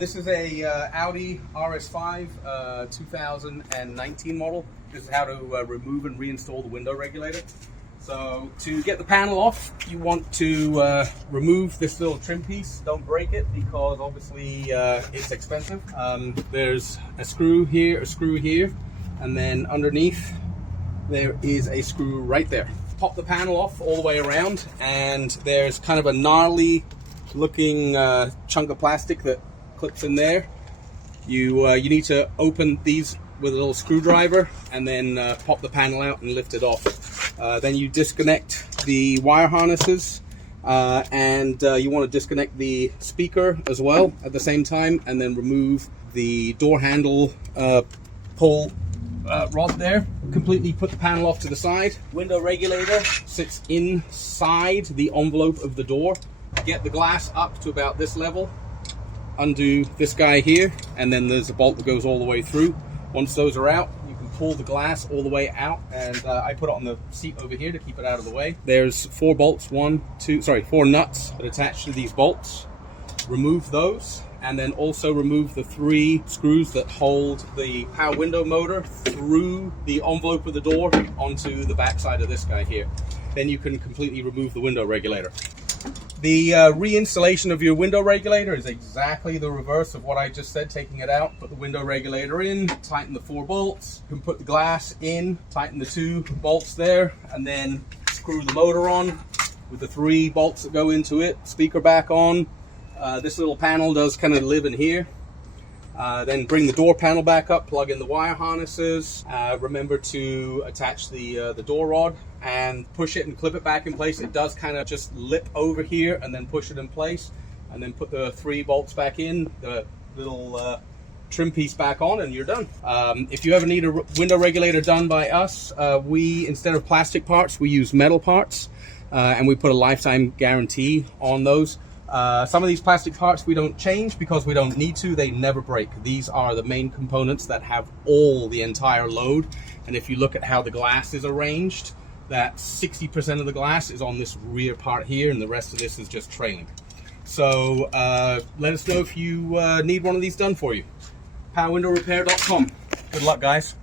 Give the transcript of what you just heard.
This is a Audi RS5 2019 model. This is how to remove and reinstall the window regulator. So to get the panel off, you want to remove this little trim piece. Don't break it because obviously it's expensive. There's a screw here, and then underneath there is a screw right there. Pop the panel off all the way around, and there's kind of a gnarly looking chunk of plastic that clips in there. You need to open these with a little screwdriver and then pop the panel out and lift it off. Then you disconnect the wire harnesses and you want to disconnect the speaker as well at the same time, and then remove the door handle pull rod there. Completely put the panel off to the side. Window regulator sits inside the envelope of the door. Get the glass up to about this level. Undo this guy here, and then there's a bolt that goes all the way through. Once those are out, you can pull the glass all the way out, and I put it on the seat over here to keep it out of the way. There's four nuts that attach to these bolts. Remove those, and then also remove the 3 screws that hold the power window motor through the envelope of the door onto the back side of this guy here. Then you can completely remove the window regulator. The reinstallation of your window regulator is exactly the reverse of what I just said. Taking it out, put the window regulator in, tighten the 4 bolts. You can put the glass in, tighten the 2 bolts there, and then screw the motor on with the 3 bolts that go into it. Speaker back on. This little panel does kind of live in here. Then bring the door panel back up, plug in the wire harnesses. Remember to attach the door rod and push it and clip it back in place. It does kind of just lip over here, and then push it in place, and then put the 3 bolts back in, the little trim piece back on, and you're done. If you ever need a window regulator done by us, we, instead of plastic parts, we use metal parts, and we put a lifetime guarantee on those. Some of these plastic parts we don't change because we don't need to. They never break. These are the main components that have the entire load. And if you look at how the glass is arranged, that 60% of the glass is on this rear part here, and the rest of this is just trailing. So let us know if you need one of these done for you. PowerWindowRepair.com. Good luck, guys.